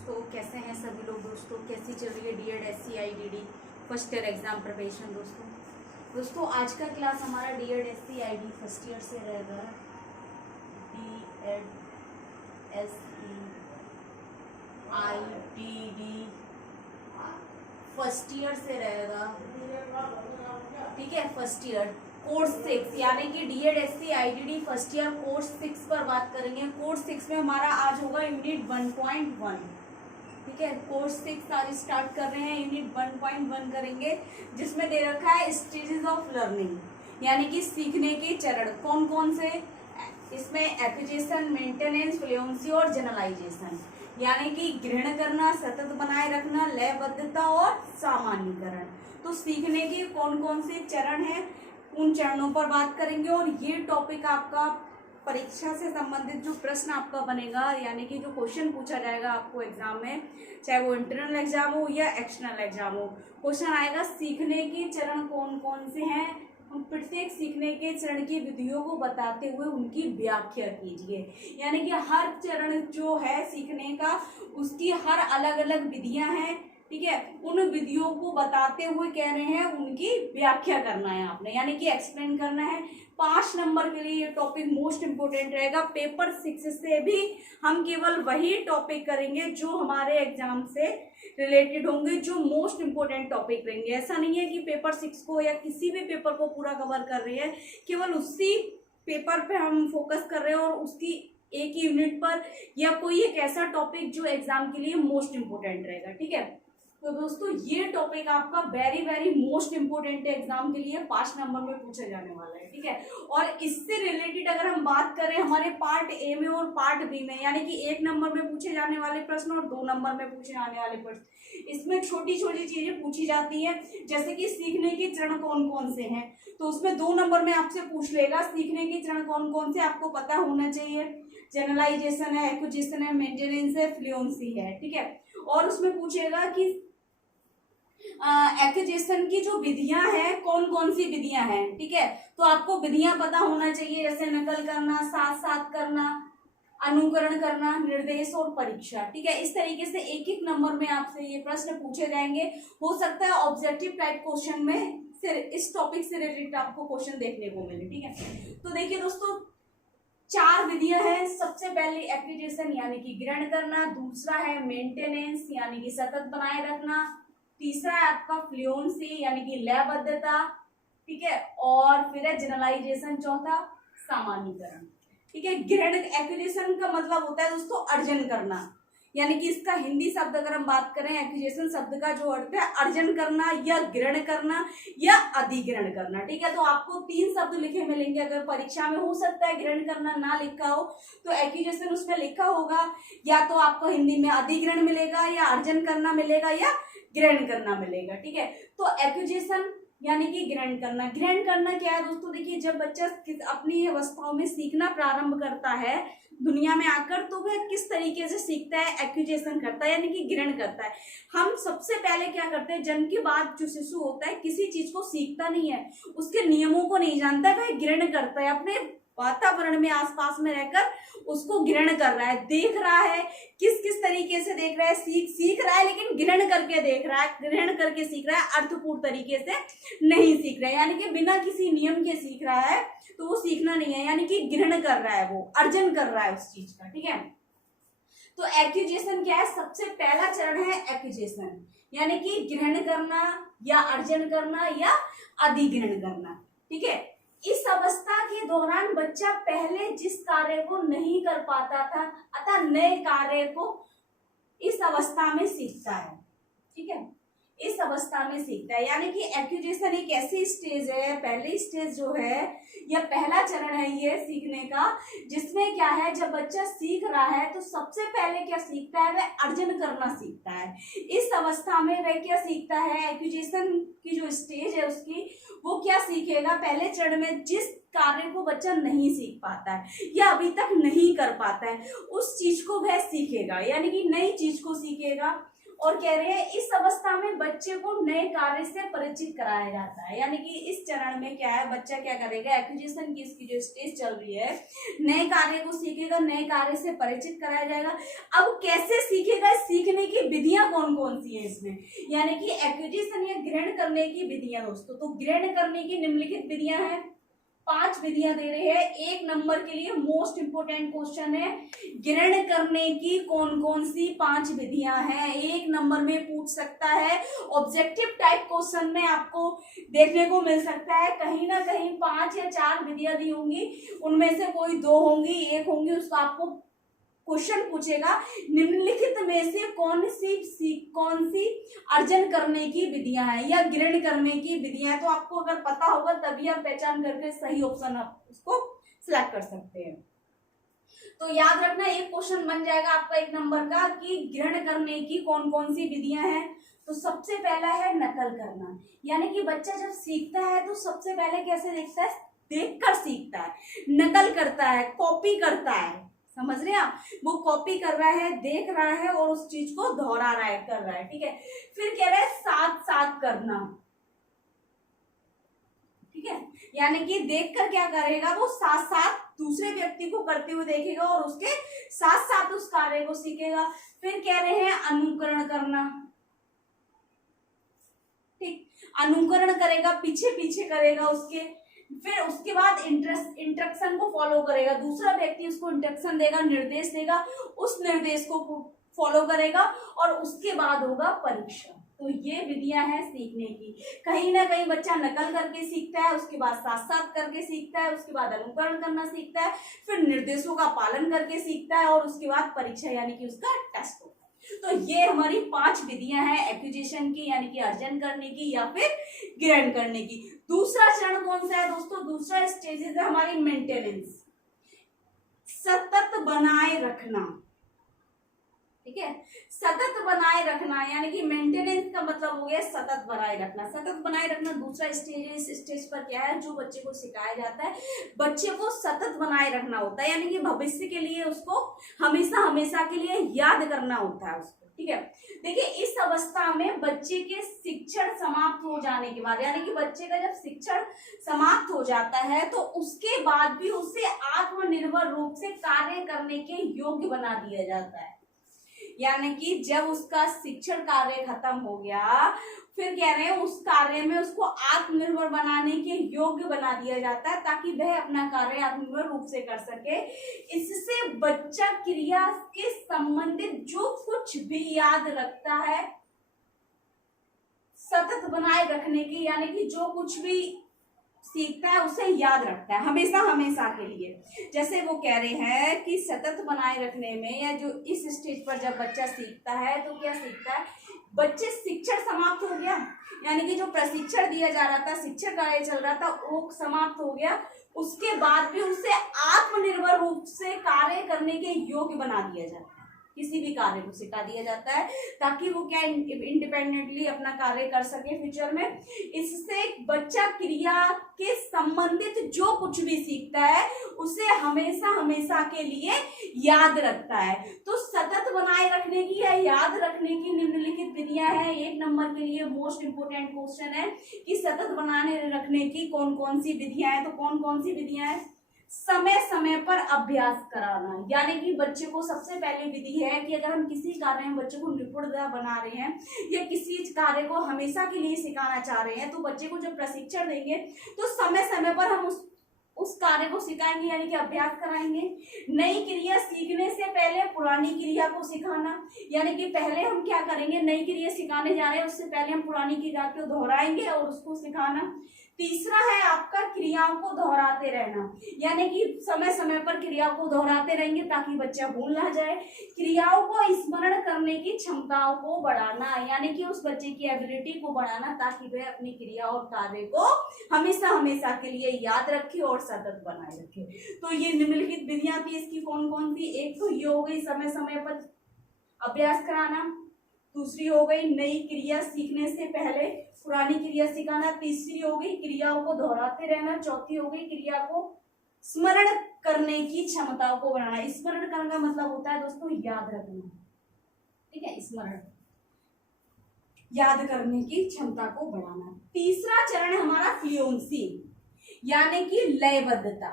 दोस्तों, कैसे हैं सभी लोग। दोस्तों कैसी चल रही है D Ed SCIDD first year exam preparation. दोस्तों आज का क्लास हमारा डीएड SCID फर्स्ट ईयर से रहेगा। डीएड SCIDD फर्स्ट ईयर से रहेगा, ठीक है। फर्स्ट ईयर कोर्स 6 यानी कि D Ed SCIDD first year course 6 पर बात करेंगे। कोर्स 6 में हमारा आज होगा यूनिट 1.1, ठीक है। कोर्स 6 आज स्टार्ट कर रहे हैं, यूनिट 1.1 करेंगे, जिसमें दे रखा है स्टेजेस ऑफ लर्निंग, यानी कि सीखने के चरण कौन कौन से। इसमें एक्विजिशन, मेंटेनेंस, फ्लुएंसी और जनरलाइजेशन, यानी कि ग्रहण करना, सतत बनाए रखना, लयबद्धता और सामान्यीकरण। तो सीखने के कौन कौन से चरण हैं, उन चरणों पर बात करेंगे। और ये टॉपिक आपका परीक्षा से संबंधित जो प्रश्न आपका बनेगा, यानी कि जो क्वेश्चन पूछा जाएगा आपको एग्जाम में, चाहे वो इंटरनल एग्जाम हो या एक्सटर्नल एग्जाम हो, क्वेश्चन आएगा सीखने के चरण कौन कौन से हैं। प्रत्येक सीखने के चरण की विधियों को बताते हुए उनकी व्याख्या कीजिए, यानी कि हर चरण जो है सीखने का, उसकी हर अलग अलग विधियां हैं, ठीक है। उन विधियों को बताते हुए कह रहे हैं उनकी व्याख्या करना है आपने, यानी कि एक्सप्लेन करना है। 5 नंबर के लिए ये टॉपिक मोस्ट इंपोर्टेंट रहेगा। पेपर 6 से भी हम केवल वही टॉपिक करेंगे जो हमारे एग्जाम से रिलेटेड होंगे, जो मोस्ट इंपोर्टेंट टॉपिक रहेंगे। ऐसा नहीं है कि पेपर 6 को या किसी भी पेपर को पूरा कवर कर रहे हैं, केवल उसी पेपर पे हम फोकस कर रहे हैं और उसकी एक ही यूनिट पर, या कोई एक ऐसा टॉपिक जो एग्जाम के लिए मोस्ट इंपोर्टेंट रहेगा, ठीक है। तो दोस्तों ये टॉपिक आपका वेरी वेरी मोस्ट इंपोर्टेंट है एग्जाम के लिए, 5 नंबर में पूछा जाने वाला है, ठीक है। और इससे रिलेटेड अगर हम बात करें हमारे पार्ट ए में और पार्ट बी में, यानी कि 1 नंबर में पूछे जाने वाले प्रश्न और 2 नंबर में पूछे जाने वाले प्रश्न, इसमें छोटी छोटी चीजें पूछी जाती है, जैसे कि सीखने के चरण कौन कौन से हैं। तो उसमें 2 नंबर में आपसे पूछ लेगा सीखने के चरण कौन कौन से, आपको पता होना चाहिए। जनरलाइजेशन है, एक्विजिशन है, मेंटेनेंस है, फ्लुएंसी है, ठीक है। और उसमें पूछेगा कि एक्विजिशन की जो विधियां हैं कौन कौन सी विधियां हैं, ठीक है। तो आपको विधियां पता होना चाहिए, जैसे नकल करना, साथ साथ करना, अनुकरण करना, निर्देश और परीक्षा, ठीक है। इस तरीके से एक एक नंबर में आपसे ये प्रश्न पूछे जाएंगे। हो सकता है ऑब्जेक्टिव टाइप क्वेश्चन में इस टॉपिक से रिलेटेड आपको क्वेश्चन देखने को मिले, ठीक है। तो देखिए दोस्तों 4 विधियां हैं। सबसे पहले एक्विजिशन यानी कि ग्रहण करना, दूसरा है मेंटेनेंस यानी कि सतत बनाए रखना, तीसरा है आपका फ्लुएंसी यानी कि लयबद्धता, ठीक है। और फिर है जनरलाइजेशन, चौथा सामान्यीकरण, ठीक है। ग्रहण एक्विजिशन का मतलब होता है दोस्तों अर्जन करना, यानी कि इसका हिंदी शब्द अगर हम बात करें, एक्विजिशन शब्द का जो अर्थ है अर्जन करना या ग्रहण करना या अधिग्रहण करना, ठीक है। तो आपको 3 शब्द लिखे मिलेंगे, अगर परीक्षा में हो सकता है ग्रहण करना ना लिखा हो तो एक्विजिशन उसमें लिखा होगा, या तो आपको हिंदी में अधिग्रहण मिलेगा, या अर्जन करना मिलेगा, या ग्रहण करना मिलेगा, ठीक है। तो एक्विजिशन यानी कि ग्रहण करना। ग्रहण करना क्या है दोस्तों, देखिए जब बच्चा अपनी अवस्थाओं में सीखना प्रारंभ करता है दुनिया में आकर, तो वह किस तरीके से सीखता है, एक्विजिशन करता है यानी कि ग्रहण करता है। हम सबसे पहले क्या करते हैं, जन्म के बाद जो शिशु होता है किसी चीज को सीखता नहीं है, उसके नियमों को नहीं जानता है, वह ग्रहण करता है। अपने वातावरण में आसपास में रहकर उसको ग्रहण कर रहा है, देख रहा है, किस किस तरीके से देख रहा है, सीख रहा है, लेकिन ग्रहण करके देख रहा है, ग्रहण करके सीख रहा है, अर्थपूर्ण तरीके से नहीं सीख रहा है, यानी कि बिना किसी नियम के सीख रहा है, तो वो सीखना नहीं है, यानी कि ग्रहण कर रहा है, वो अर्जन कर रहा है उस चीज का, ठीक है। तो एक्विजिशन क्या है, सबसे पहला चरण है एक्विजिशन, यानी कि ग्रहण करना या अर्जन करना या अधिग्रहण करना, ठीक है। इस अवस्था के दौरान बच्चा पहले जिस कार्य को नहीं कर पाता था, अतः नए कार्य को इस अवस्था में सीखता है, ठीक है। इस अवस्था में सीखता है, यानी कि एक्विजिशन एक ऐसी स्टेज है, पहली स्टेज जो है या पहला चरण है ये सीखने का, जिसमें क्या है, जब बच्चा सीख रहा है तो सबसे पहले क्या सीखता है, वह अर्जन करना सीखता है। इस अवस्था में वह क्या सीखता है, एक्विजिशन की जो स्टेज है उसकी, वो क्या सीखेगा, पहले चरण में जिस कार्य को बच्चा नहीं सीख पाता है या अभी तक नहीं कर पाता है, उस चीज को वह सीखेगा, यानी कि नई चीज को सीखेगा। और कह रहे हैं इस अवस्था में बच्चे को नए कार्य से परिचित कराया जाता है, यानी कि इस चरण में क्या है, बच्चा क्या करेगा, एक्विजिशन की इसकी जो स्टेज चल रही है, नए कार्य को सीखेगा, नए कार्य से परिचित कराया जाएगा। अब कैसे सीखेगा, सीखने विधियां कौन कौन सी हैं इसमें, यानी कि एक्विजिशन या ग्रहण करने की विधियां दोस्तों। तो ग्रहण करने की निम्नलिखित विधियां हैं, 5 विधियां दे रहे हैं। 1 नंबर के लिए मोस्ट इंपोर्टेंट क्वेश्चन है, ग्रहण करने की कौन कौन सी 5 विधियां हैं, 1 नंबर में पूछ सकता है। ऑब्जेक्टिव टाइप क्वेश्चन में आपको देखने को मिल सकता है, कहीं ना कहीं 5 या 4 विधियां दी होंगी, उनमें से कोई 2 होंगी, 1 होंगी, उसको आपको क्वेश्चन पूछेगा निम्नलिखित में से कौन सी अर्जन करने की विधियां हैं या ग्रहण करने की विधियां हैं। तो आपको अगर पता होगा तभी आप पहचान करके सही ऑप्शन आप उसको सिलेक्ट कर सकते हैं। तो याद रखना, एक क्वेश्चन बन जाएगा आपका 1 नंबर का कि ग्रहण करने की कौन कौन सी विधियां हैं। तो सबसे पहला है नकल करना, यानी कि बच्चा जब सीखता है तो सबसे पहले कैसे देखता है, देखकर सीखता है, नकल करता है, कॉपी करता है, समझ रहे हैं आप, वो कॉपी कर रहा है, देख रहा है और उस चीज को दोहरा रहा है, कर रहा है, ठीक है। फिर कह रहा है साथ साथ करना, ठीक है, यानी कि देखकर क्या करेगा, वो साथ साथ दूसरे व्यक्ति को करते हुए देखेगा और उसके साथ साथ उस कार्य को सीखेगा। फिर कह रहे हैं अनुकरण करना, ठीक, अनुकरण करेगा, पीछे पीछे करेगा उसके। फिर उसके बाद इंस्ट्रक्शन को फॉलो करेगा, दूसरा व्यक्ति उसको इंस्ट्रक्शन देगा, निर्देश देगा, उस निर्देश को फॉलो करेगा और उसके बाद होगा परीक्षा। तो ये विधियां हैं सीखने की। कहीं ना कहीं बच्चा नकल करके सीखता है, उसके बाद साथ साथ करके सीखता है, उसके बाद अनुकरण करना सीखता है, फिर निर्देशों का पालन करके सीखता है और उसके बाद परीक्षा यानी कि उसका टेस्ट होता है। तो ये हमारी 5 विधियां हैं एक्विजिशन की, यानी कि अर्जन करने की या फिर ग्रहण करने की। दूसरा चरण कौन सा है दोस्तों, दूसरा स्टेजेस है हमारी मेंटेनेंस, सतत बनाए रखना, ठीक है, सतत बनाए रखना, यानी कि मेंटेनेंस का मतलब हो गया सतत बनाए रखना। सतत बनाए रखना दूसरा स्टेज है। इस स्टेज पर क्या है, जो बच्चे को सिखाया जाता है, बच्चे को सतत बनाए रखना होता है, यानी कि भविष्य के लिए उसको हमेशा हमेशा के लिए याद करना होता है उसको, ठीक है। देखिए इस अवस्था में बच्चे के शिक्षण समाप्त हो जाने के बाद, यानी कि बच्चे का जब शिक्षण समाप्त हो जाता है तो उसके बाद भी उसे आत्मनिर्भर रूप से कार्य करने के योग्य बना दिया जाता है। यानी कि जब उसका शिक्षण कार्य खत्म हो गया, फिर कह रहे हैं उस कार्य में उसको आत्मनिर्भर बनाने के योग्य बना दिया जाता है, ताकि वह अपना कार्य आत्मनिर्भर रूप से कर सके। इससे बच्चा क्रिया के संबंधित जो कुछ भी याद रखता है, सतत बनाए रखने की, यानी कि जो कुछ भी सीखता है उसे याद रखता है हमेशा हमेशा के लिए। जैसे वो कह रहे हैं कि सतत बनाए रखने में, या जो इस स्टेज पर जब बच्चा सीखता है तो क्या सीखता है, बच्चे शिक्षण समाप्त हो गया, यानी कि जो प्रशिक्षण दिया जा रहा था, शिक्षण कार्य चल रहा था, वो समाप्त हो गया, उसके बाद भी उसे आत्मनिर्भर रूप से कार्य करने के योग्य बना दिया जाता है, किसी भी कार्य को सिखा दिया जाता है, ताकि वो क्या इंडिपेंडेंटली अपना कार्य कर सके फ्यूचर में। इससे बच्चा क्रिया के संबंधित जो कुछ भी सीखता है उसे हमेशा हमेशा के लिए याद रखता है। तो सतत बनाए रखने की या याद रखने की निम्नलिखित विधियां हैं। 1 नंबर के लिए मोस्ट इंपोर्टेंट क्वेश्चन है कि सतत बनाने रखने की कौन कौन सी विधियां हैं। तो कौन कौन सी विधियां हैं, समय समय पर अभ्यास कराना, यानी कि बच्चे को सबसे पहली विधि है कि अगर हम किसी कार्य में बच्चे को निपुणता बना रहे हैं या किसी कार्य को हमेशा के लिए सिखाना चाह रहे हैं, तो बच्चे को जब प्रशिक्षण देंगे तो समय समय पर हम उस कार्य को सिखाएंगे, यानी कि अभ्यास कराएंगे। नई क्रिया सीखने से पहले पुरानी क्रिया को सिखाना, यानी कि पहले हम क्या करेंगे, नई क्रिया सिखाने जा रहे हैं उससे पहले हम पुरानी क्रिया को दोहराएंगे और उसको सिखाना। तीसरा है आपका क्रियाओं को दोहराते रहना, यानी कि समय समय पर क्रियाओं को दोहराते रहेंगे ताकि बच्चा भूल ना जाए। क्रियाओं को स्मरण करने की क्षमताओं को बढ़ाना, यानी कि उस बच्चे की एबिलिटी को बढ़ाना ताकि वह अपनी क्रिया और कार्य को हमेशा हमेशा के लिए याद रखे और सतत बनाए रखे। तो ये निम्नलिखित विधियां थी, इसकी कौन कौन सी, एक तो ये हो गई समय समय पर अभ्यास कराना, दूसरी हो गई नई क्रिया सीखने से पहले पुरानी क्रिया सिखाना, तीसरी हो गई क्रियाओं को दोहराते रहना, चौथी हो गई क्रिया को स्मरण करने की क्षमताओं को बढ़ाना। स्मरण करने का मतलब होता है दोस्तों याद रखना, ठीक है, स्मरण याद करने की क्षमता को बढ़ाना। तीसरा चरण हमारा फ्लुएंसी, यानी कि लयबद्धता।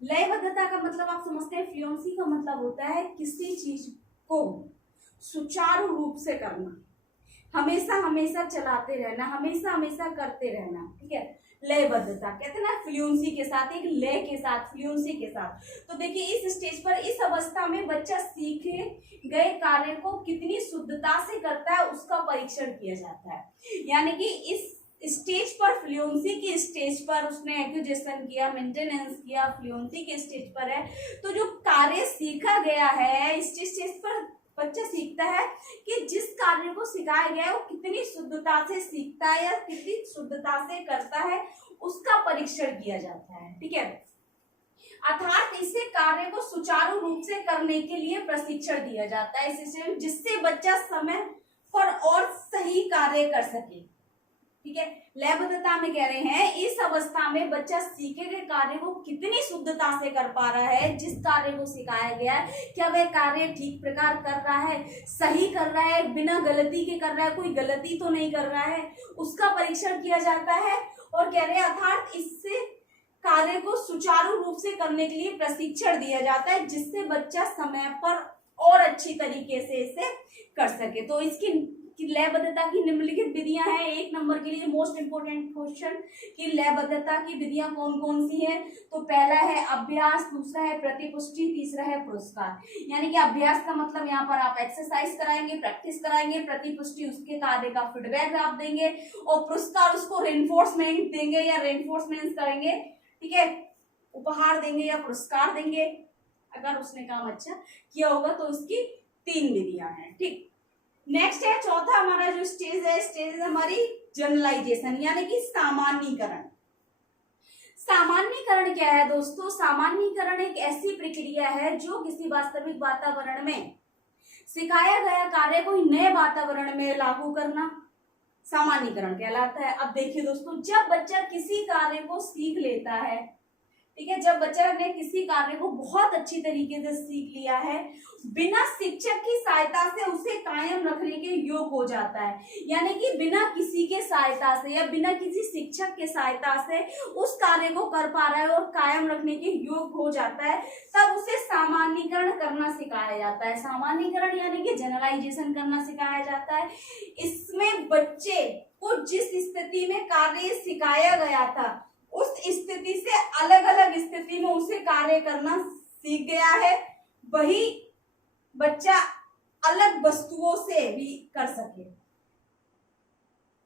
लयबद्धता का मतलब आप समझते हैं, फ्लुएंसी का मतलब होता है किसी चीज को सुचारू रूप से करना, हमेशा हमेशा चलाते रहना, हमेशा हमेशा करते रहना, ठीक है। लयबद्धता कहते हैं ना, फ्लुएंसी के साथ, एक लय के साथ, फ्लुएंसी के साथ। तो देखिए इस स्टेज पर, इस अवस्था में बच्चा सीखे गए कार्य को कितनी शुद्धता से करता है उसका परीक्षण किया जाता है। यानी कि इस स्टेज पर, फ्लुएंसी की स्टेज पर उसने एक्विजिशन किया, मेंटेनेंस किया, फ्लुएंसी के स्टेज पर है, तो जो कार्य सीखा गया है इस स्टेज पर बच्चा सीखता है कि जिस कार्य को सिखाया गया है वो कितनी शुद्धता से सीखता है या कितनी शुद्धता से करता है उसका परीक्षण किया जाता है, ठीक है। अर्थात इसे कार्य को सुचारू रूप से करने के लिए प्रशिक्षण दिया जाता है इससे, जिससे बच्चा समय पर और सही कार्य कर सके, ठीक है। लयबद्धता में कह रहे हैं इस अवस्था में बच्चा सीखे गए कार्य को कितनी शुद्धता से कर पा रहा है, जिस कार्य को सिखाया गया है क्या वह कार्य ठीक प्रकार कर रहा है, सही कर रहा है, बिना गलती के कर रहा है, कोई गलती तो नहीं कर रहा है, उसका परीक्षण किया जाता है। और कह रहे हैं अर्थात इससे कार्य को सुचारू रूप से करने के लिए प्रशिक्षण दिया जाता है, जिससे बच्चा समय पर और अच्छी तरीके से इसे कर सके। तो इसकी लयबद्धता की निम्नलिखित विधियां हैं। 1 नंबर के लिए मोस्ट इंपोर्टेंट क्वेश्चन कि लयबद्धता की विधियां कौन कौन सी हैं। तो पहला है अभ्यास, दूसरा है प्रतिपुष्टि, तीसरा है पुरस्कार। यानी कि अभ्यास का मतलब यहाँ पर आप एक्सरसाइज कराएंगे, प्रैक्टिस कराएंगे, प्रतिपुष्टि उसके कार्य का फीडबैक आप देंगे, और पुरस्कार उसको रेनफोर्समेंट देंगे या रेनफोर्समेंट करेंगे, ठीक है, उपहार देंगे या पुरस्कार देंगे अगर उसने काम अच्छा किया होगा। तो उसकी 3 विधियां हैं, ठीक। नेक्स्ट है चौथा हमारा जो स्टेज है हमारी जनरलाइजेशन, यानी कि सामान्यीकरण। सामान्यीकरण क्या है दोस्तों? सामान्यीकरण एक ऐसी प्रक्रिया है जो किसी वास्तविक वातावरण में सिखाया गया कार्य को नए वातावरण में लागू करना सामान्यीकरण कहलाता है। अब देखिए दोस्तों, जब बच्चा किसी कार्य को सीख लेता है, ठीक है, जब बच्चा ने किसी कार्य को बहुत अच्छी तरीके से सीख लिया है, बिना शिक्षक की सहायता से उसे कायम रखने के योग्य हो जाता है, यानी कि बिना किसी के सहायता से या बिना किसी शिक्षक के सहायता से उस कार्य को कर पा रहा है और कायम रखने के योग्य हो जाता है, तब उसे सामान्यीकरण करना सिखाया जाता है। सामान्यीकरण यानी कि जनरलाइजेशन करना सिखाया जाता है। इसमें बच्चे को जिस स्थिति में कार्य सिखाया गया था उस स्थिति से अलग अलग स्थिति में उसे कार्य करना सीख गया है, वही बच्चा अलग वस्तुओं से भी कर सके।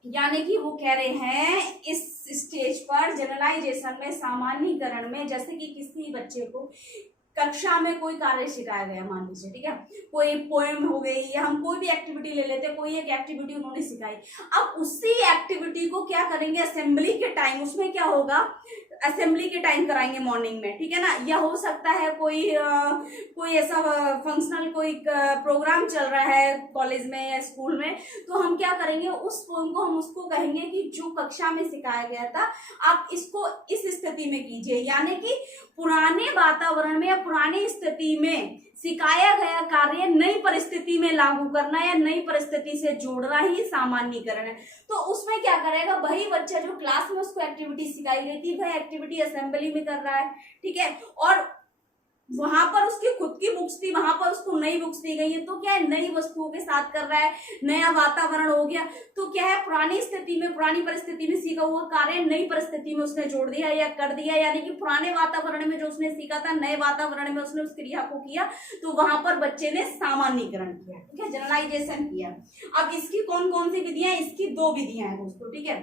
यानी कि वो कह रहे हैं इस स्टेज पर जनरलाइजेशन में, सामान्यीकरण में, जैसे कि किसी बच्चे को कक्षा में कोई कार्य सिखाया गया, मान लीजिए, ठीक है, कोई पोएम हो गई या हम कोई भी एक्टिविटी ले लेते हैं, कोई एक एक्टिविटी उन्होंने सिखाई। अब उसी एक्टिविटी को क्या करेंगे असेंबली के टाइम, उसमें क्या होगा, असेंबली के टाइम कराएंगे मॉर्निंग में, ठीक है ना, या हो सकता है कोई ऐसा फंक्शनल कोई प्रोग्राम चल रहा है कॉलेज में या स्कूल में, तो हम क्या करेंगे उस पोएम को हम उसको कहेंगे कि जो कक्षा में सिखाया गया था आप इसको इस स्थिति में कीजिए। यानी कि पुराने वातावरण में या पुरानी स्थिति में सिखाया गया कार्य नई परिस्थिति में लागू करना या नई परिस्थिति से जोड़ना ही सामान्यीकरण है। तो उसमें क्या करेगा, वही बच्चा जो क्लास में उसको एक्टिविटी सिखाई गई थी वह एक्टिविटी असेंबली में कर रहा है, ठीक है, और वहां पर उसकी खुद की बुक्स थी, वहां पर उसको नई बुक्स दी गई है, तो क्या है नई वस्तुओं के साथ कर रहा है, नया वातावरण हो गया, तो क्या है पुरानी स्थिति में, पुरानी परिस्थिति में सीखा हुआ कार्य नई परिस्थिति में उसने जोड़ दिया या कर दिया। यानी कि पुराने वातावरण में जो उसने सीखा था नए वातावरण में उसने उस क्रिया को किया, तो वहां पर बच्चे ने सामान्यीकरण किया, ठीक है, जनरलाइजेशन किया। अब इसकी कौन कौन सी विधियां, इसकी 2 विधियां हैं दोस्तों, ठीक है,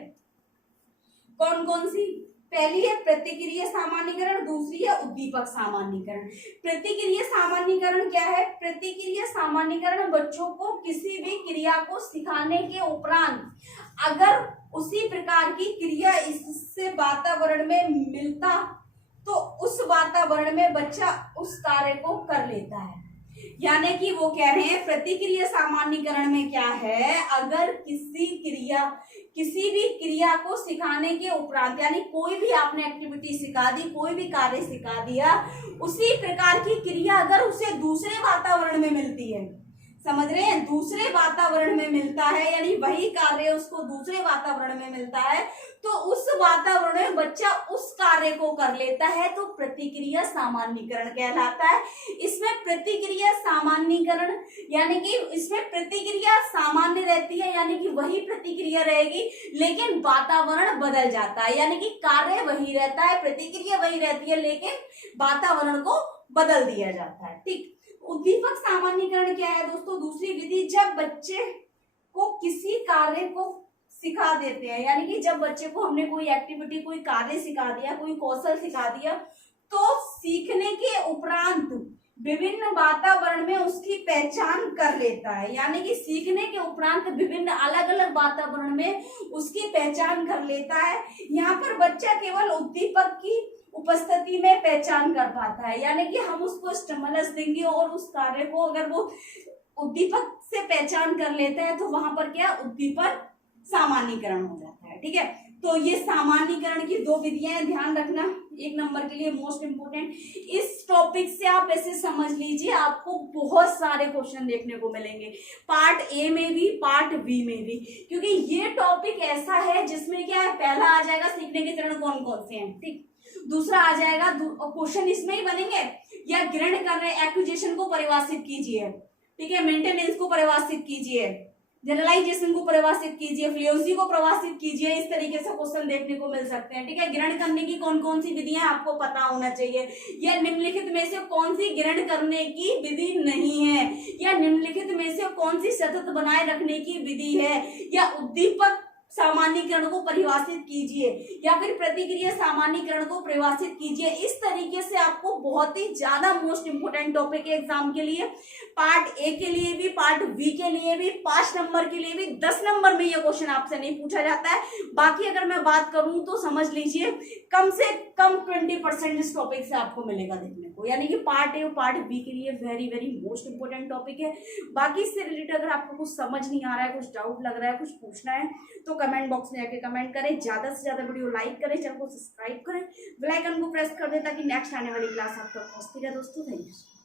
कौन कौन सी? पहली है प्रतिक्रिया सामान्यीकरण, दूसरी है उद्दीपक सामान्यीकरण। प्रतिक्रिया सामान्यीकरण क्या है? प्रतिक्रिया सामान्यीकरण बच्चों को किसी भी क्रिया को सिखाने के उपरांत अगर उसी प्रकार की क्रिया इससे वातावरण में मिलता तो उस वातावरण में बच्चा उस कार्य को कर लेता है। यानी कि वो कह रहे हैं प्रतिक्रिया सामान्यीकरण में क्या है, अगर किसी भी क्रिया को सिखाने के उपरांत, यानी कोई भी आपने एक्टिविटी सिखा दी, कोई भी कार्य सिखा दिया, उसी प्रकार की क्रिया अगर उसे दूसरे वातावरण में मिलती है, समझ रहे हैं, दूसरे वातावरण में मिलता है, यानी वही कार्य उसको दूसरे वातावरण में मिलता है तो उस वातावरण में बच्चा उस कार्य को कर लेता है, तो प्रतिक्रिया सामान्यीकरण कहलाता है। इसमें प्रतिक्रिया सामान्यीकरण यानी कि इसमें प्रतिक्रिया सामान्य रहती है, यानी कि वही प्रतिक्रिया रहेगी, लेकिन वातावरण बदल जाता है, यानी कि कार्य वही रहता है, प्रतिक्रिया वही रहती है, लेकिन वातावरण को बदल दिया जाता है। ठीक, उद्दीपक सामान्यीकरण क्या है दोस्तों? दूसरी विधि, जब बच्चे को किसी कार्य को सिखा देते हैं, यानी कि जब बच्चे को हमने कोई एक्टिविटी, कोई कार्य सिखा दिया, कोई कौशल सिखा दिया, तो सीखने के उपरांत विभिन्न वातावरण में उसकी पहचान कर लेता है, यानी कि सीखने के उपरांत विभिन्न अलग अलग वातावरण में उसकी पहचान कर लेता है। यहाँ पर बच्चा केवल उद्दीपक की उपस्थिति में पहचान कर पाता है, यानी कि हम उसको स्टिमुलस देंगे और उस कार्य को अगर वो उद्दीपक से पहचान कर लेता है तो वहां पर क्या, उद्दीपक सामान्यीकरण हो जाता है। ठीक है, तो ये सामान्यीकरण की दो विधियां हैं, ध्यान रखना, 1 नंबर के लिए मोस्ट इंपोर्टेंट। इस टॉपिक से आप ऐसे समझ लीजिए आपको बहुत सारे क्वेश्चन देखने को मिलेंगे, पार्ट ए में भी, पार्ट बी में भी, क्योंकि ये टॉपिक ऐसा है जिसमें क्या है, पहला आ जाएगा सीखने के चरण कौन कौन से हैं, ठीक, दूसरा आ जाएगा क्वेश्चन इसमें ही बनेंगे, या ग्रहण कर रहे एक्विजिशन को परिभाषित कीजिए, ठीक है, मेंटेनेंस को परिभाषित कीजिए, जनरलाइजेशन को परिभाषित कीजिए, फ्लुएंसी को परिभाषित कीजिए, इस तरीके से क्वेश्चन देखने को मिल सकते हैं। ठीक है, ग्रहण करने की कौन कौन सी विधियां आपको पता होना चाहिए, या निम्नलिखित में से कौन सी ग्रहण करने की विधि नहीं है, या निम्नलिखित में से कौन सी सतत बनाए रखने की विधि है, या उद्दीपक सामान्यीकरण को परिभाषित कीजिए, या फिर प्रतिक्रिया सामान्यीकरण को परिभाषित कीजिए। इस तरीके से आपको बहुत ही ज्यादा मोस्ट इंपोर्टेंट टॉपिक है एग्जाम के लिए, पार्ट ए के लिए भी, पार्ट बी के लिए भी, 5 नंबर के लिए भी, 10 नंबर में ये क्वेश्चन आपसे नहीं पूछा जाता है। बाकी अगर मैं बात करूं तो समझ लीजिए कम से कम 20% इस टॉपिक से आपको मिलेगा देखने को, यानी कि पार्ट ए और पार्ट बी के लिए very very most important topic है। बाकी इससे रिलेटेड अगर आपको कुछ समझ नहीं आ रहा है, कुछ डाउट लग रहा है, कुछ पूछना है तो कमेंट बॉक्स में आके कमेंट करें, ज्यादा से ज्यादा वीडियो लाइक करें, चैनल को सब्सक्राइब करें, बेल आइकन को प्रेस कर दें ताकि नेक्स्ट आने वाली क्लास आप तक पहुंचती रहे दोस्तों। Thank you.